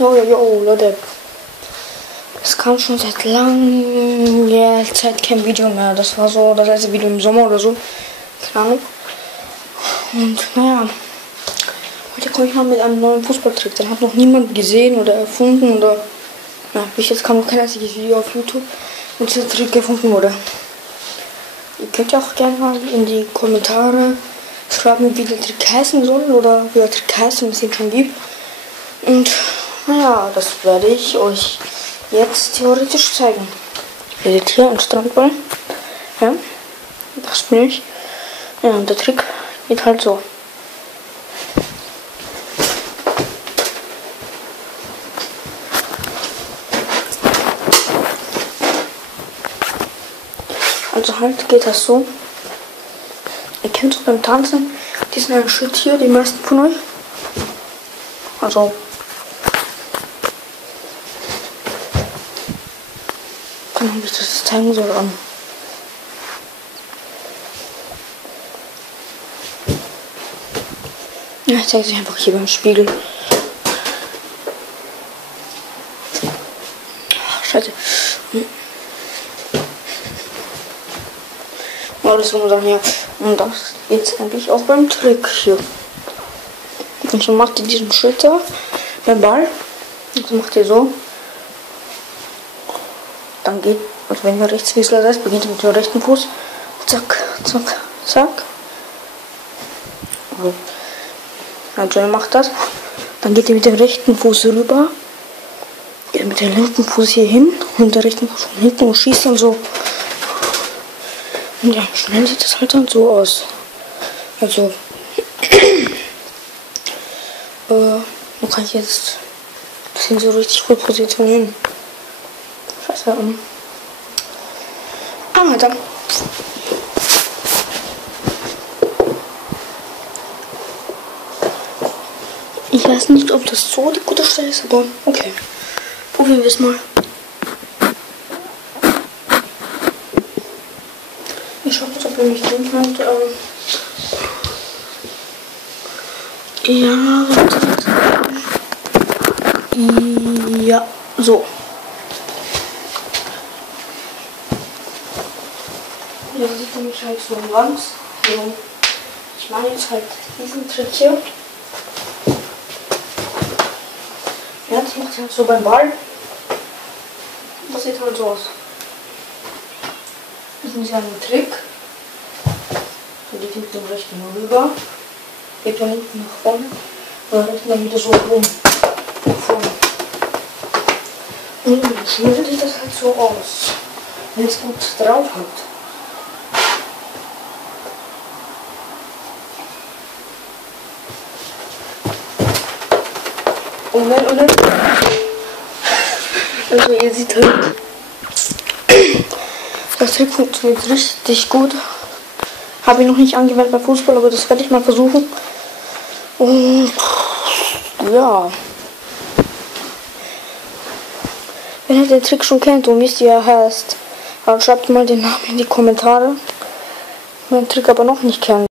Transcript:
Jo, Leute. Es kam schon seit langer Zeit kein Video mehr. Das war so das letzte Video im Sommer oder so. Keine Ahnung. Und naja. Heute komme ich mal mit einem neuen Fußballtrick. Den hat noch niemand gesehen oder erfunden oder. Ja, bis jetzt kam noch kein einziges Video auf YouTube, wo dieser Trick gefunden wurde. Ihr könnt ja auch gerne mal in die Kommentare schreiben, wie der Trick heißen soll oder wie der Trick heißt, wenn es ihn schon gibt. Und naja, das werde ich euch jetzt theoretisch zeigen. Ihr seht hier einen Strandball. Ja, das bin ich. Ja, und der Trick geht halt so. Also halt geht das so. Ihr kennt es beim Tanzen diesen einen Schritt hier, die meisten von euch. Also kann ich das zeigen soll an. Ja, ich zeige es euch einfach hier beim Spiegel. Ach, Scheiße. Ja, das soll man sagen, ja. Und das jetzt eigentlich auch beim Trick hier. Und so macht ihr diesen Schritt da beim Ball. Und so macht ihr so. Dann geht, also wenn ihr Rechtsfüßler seid, beginnt ihr mit dem rechten Fuß. Zack, zack, zack. Also ihr macht das. Dann geht ihr mit dem rechten Fuß rüber. Geht mit dem linken Fuß hier hin und der rechten Fuß von hinten und schießt dann so. Und ja, schnell sieht das halt dann so aus. Also, wo kann ich jetzt das hin so richtig gut positionieren? Scheiße, weiter. Ich weiß nicht, ob das so die gute Stelle ist, aber okay. Probieren wir es mal. Ich schaue jetzt, ob ihr mich sehen könnt. Ja, ja, so. Ja, sieht nämlich halt so ganz. So. Ich mache jetzt halt diesen Trick hier. Ja, das macht halt so beim Ball. Das sieht halt so aus. Das ist ein Trick. So geht mit dem rechten rüber. Geht von hinten nach vorne. Und rechten dann wieder so rum. Nach vorne. Und dann schneidet sich das halt so aus. Wenn es gut drauf hat. Und dann. Also ihr seht halt. Das Trick funktioniert richtig gut. Habe ich noch nicht angewendet beim Fußball, aber das werde ich mal versuchen. Und ja. Wenn ihr den Trick schon kennt und wisst, wie er heißt, dann schreibt mal den Namen in die Kommentare. Wenn ihr den Trick aber noch nicht kennt.